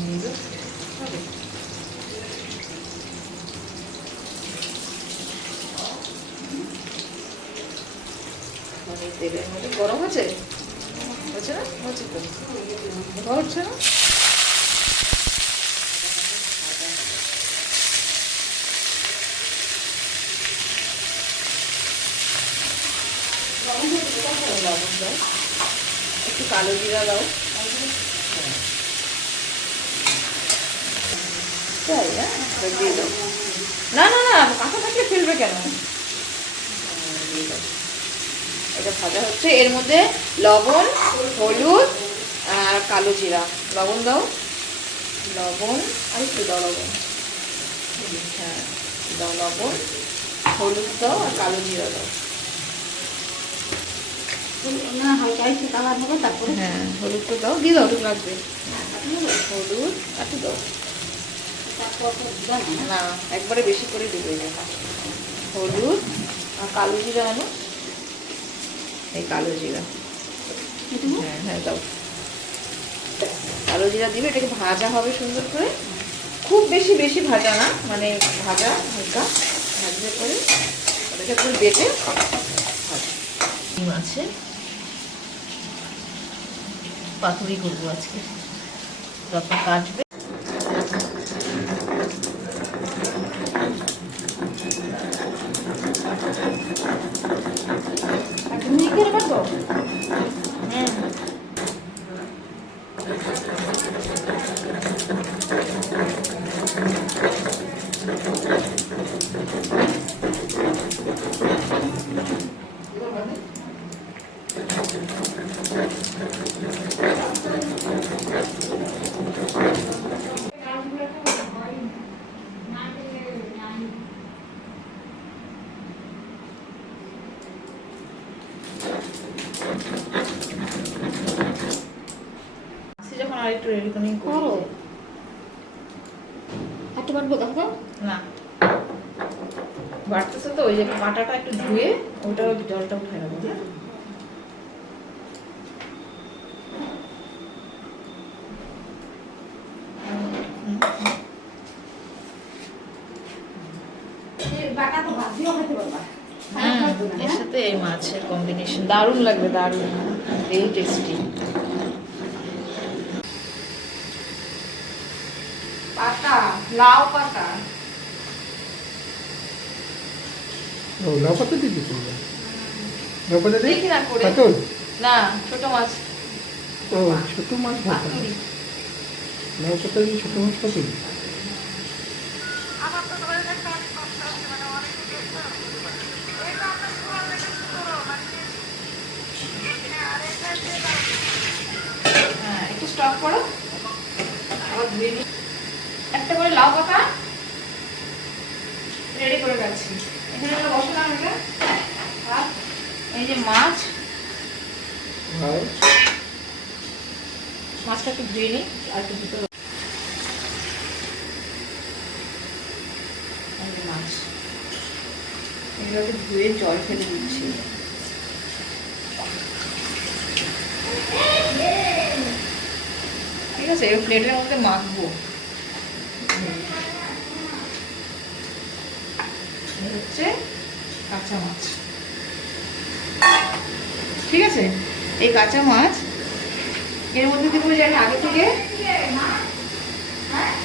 ভেজে নিলে মানে গরম আছে? হচ্ছে না? হচ্ছে তো। দেখা হচ্ছে না? একটু কালো জিরা দাও। হ্যাঁ দিয়ে দাও। না না না কাঁচা থাকলে ফেলবে কেন। এটা ভাজা হচ্ছে। এর মধ্যে লবণ হলুদ আর কালো জিরা। লবণ দাও। লবণ আর একটু দাও লবণ। হ্যাঁ দাও লবণ হলুদ দাও আর কালো জিরা দাও। না হালকা একটু কালার হবে তারপরে হ্যাঁ হলুদ তো দাও। দিয়ে দাও একটু লাগবে হলুদ একটু দাও। না। একবারে বেশি করে এটা। হলুদ আর কালো জিরা আনো। এই কালো জিরা। হ্যাঁ হ্যাঁ দাও। কালো জিরা দিবে এটাকে ভাজা হবে সুন্দর করে। খুব বেশি বেশি ভাজা না মানে ভাজা হালকা ভাজলে করে ওটাকে পুরো বেটে ডিম আছে। পাতুরি করব আজকে। যত কাটবে আর তুমি কি করে কাটবো? হুম আরেকটু রেডি করে করো। একটু বাটবো দেখো না বাড়তেছে তো ওই যে কাঁটাটা একটু ধুয়ে ওটা জলটা উঠে নেব হ্যাঁ? বাটা তো ভাজিও খেতে পারবা। হুম, এর সাথে এই মাছের কম্বিনেশন দারুণ লাগবে দারুণ। এই টেস্টি পাতা লাউ পাতা। ও লাউ পাতা দিয়ে দিতে হবে লাউ পাতা দিয়ে? না করে। না ছোট মাছ। ও ছোট মাছ ভাতা পাতুরি। লাউ পাতা দিয়ে ছোট মাছ পাতল হ্যাঁ একটু স্টক করো। আবার ধুয়ে একটা করে লাউ পাতা রেডি করে রাখছি। এখানে একটা বসালাম এটা আর এই যে মাছ। মাছটা একটু ধুয়ে আর একটু এই মাছ। এগুলোকে ধুয়ে জল ফেলে দিচ্ছি। ঠিক আছে, এই প্লেটের মধ্যে মাখবো। হচ্ছে কাঁচা মাছ। ঠিক আছে? এই কাঁচা মাছ, এর মধ্যে দেবো যে আগে থেকে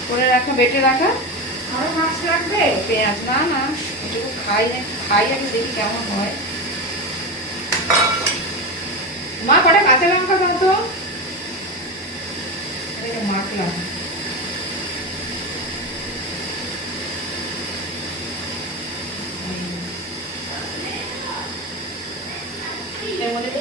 করে রাখা, বেটে রাখা। মা, কটা কাঁচা লঙ্কা দাও তো এটা মাখলাম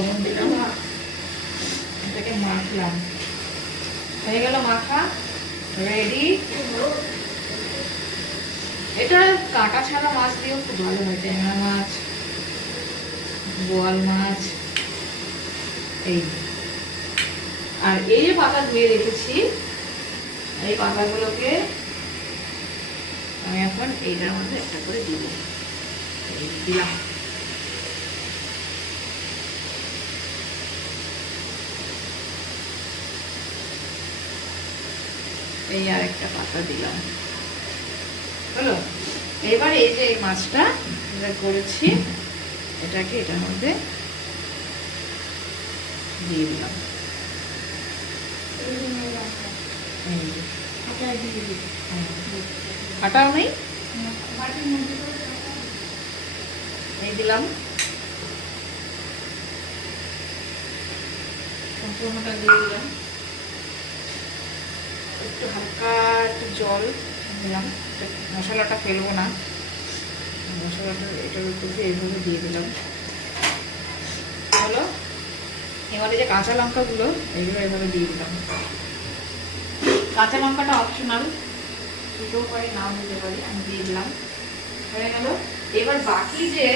লবণ দিলাম এটাকে মাখলাম হয়ে গেল মাখা রেডি এটা কাঁটা ছাড়া মাছ দিয়েও খুব ভালো হয় ট্যাংরা মাছ বোয়াল মাছ এই আর এই যে পাতা ধুয়ে রেখেছি এই পাতাগুলোকে আমি এখন এইটার মধ্যে একটা করে দিব দিলাম। এই আর একটা পাতা দিলাম। হলো? এবার এই যে এই মাছটা করেছি এটাকে এটার মধ্যে দিয়ে দিলাম। আটাও নেই? এই দিলাম। সম্পূর্ণটা দিয়ে দিলাম। একটু হালকা একটু জল দিলাম। মশলাটা ফেলব না। মশলাটা এটার উপর দিয়ে এইভাবে দিয়ে দিলাম। হলো? এবারে যে কাঁচা লঙ্কাগুলো এইগুলো এইভাবে দিয়ে দিলাম। কাঁচা লঙ্কাটা অপশনাল দিতেও পারি, নাও দিতে পারি, আমি দিয়ে দিলাম। হয়ে গেল। এবার বাকি যে,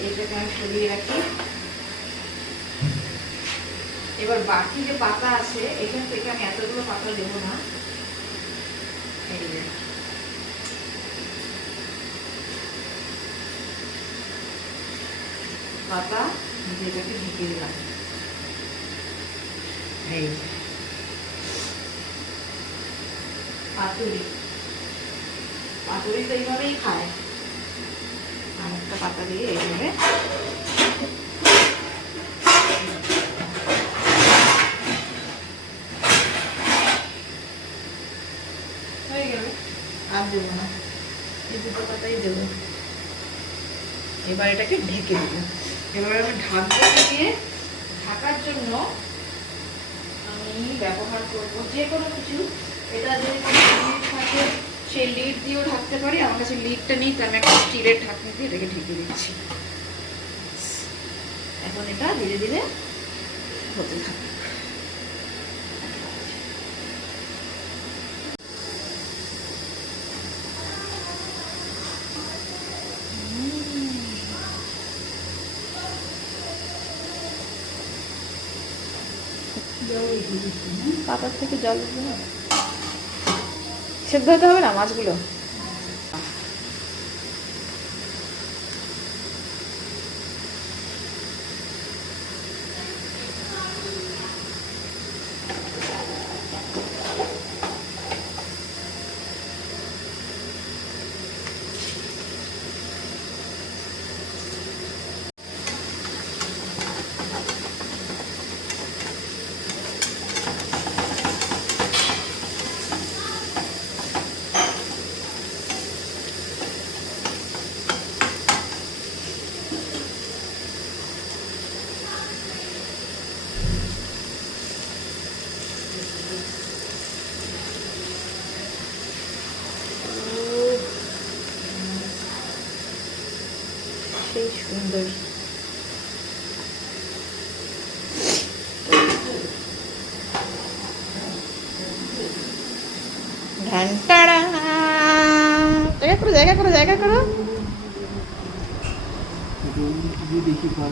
এইটাকে আমি সরিয়ে রাখি। এবার বাকি যে পাতা আছে, এখান থেকে আমি এতগুলো পাতা দেবো না। পাতা যেটাকে ঢেকে দিলাম। পাতুরি। পাতুরি তো এইভাবেই খায়। আর একটা পাতা দিয়ে এইভাবে হয়ে গেল দেবো না। এই দুটো পাতাই দেবো। এবার এটাকে ঢেকে দেবো। এবার আমি দিয়ে ঢাকার জন্য আমি ব্যবহার করব যে কোনো কিছু। এটা যদি লিড থাকে, সেই লিড দিয়েও ঢাকতে পারি। আমার কাছে লিডটা নেই আমি একটা স্টিলের ঢাকনি দিয়ে এটাকে ঢেকে দিচ্ছি। এখন এটা ধীরে ধীরে হতে থাকে পাতার থেকে জল সেদ্ধ হতে হবে না মাছগুলো সেই সুন্দর জায়গা করো জায়গা করো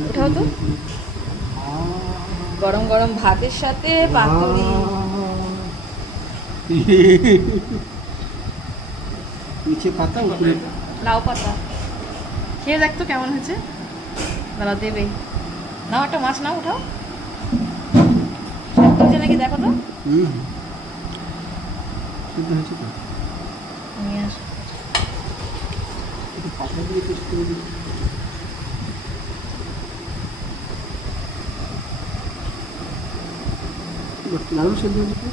জায়গা তো। গরম গরম ভাতের সাথে পাতুরি। নিচে পাতা উপরে? লাউ পাতা। খেয়ে দেখ তো কেমন হয়েছে? দাঁড়া দেবে নাও একটা মাছ নাও উঠাও। সেদ্ধ হয়েছে নাকি দেখো তো। হুম। সিদ্ধ হয়েছে তো। নিয়ে আসো। দারুণ সেদ্ধ হয়েছে তো।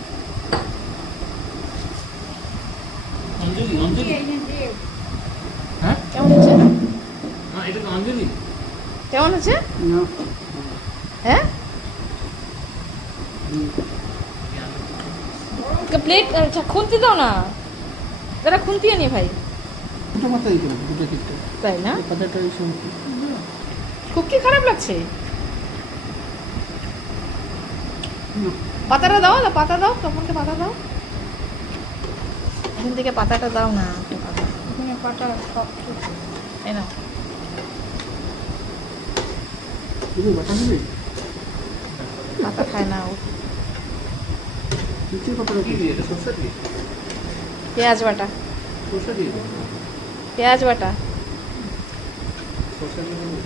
অঞ্জলি অঞ্জলি হ্যাঁ কেমন হচ্ছে হ্যাঁ এটা তো অঞ্জলি কেমন না। হ্যাঁ? প্লেট আচ্ছা খুন্তি দাও না। দাদা খুন্তি আনি ভাই। দুটো পাতা দিতে দুটো তিনটে। তাই না? খুব কি খারাপ লাগছে? পাতাটা দাও না পাতা দাও তপনকে পাতা দাও। এখান থেকে পাতাটা দাও না। এখানে পাটা শক্ত এই নাও। নেবে পাতা খায় না ও নিচের পাতা কি দিয়ে? এটা সরষে দিয়ে? পেঁয়াজ বাটা। সরষে দিয়ে পেঁয়াজ বাটা। সরষে দিয়ে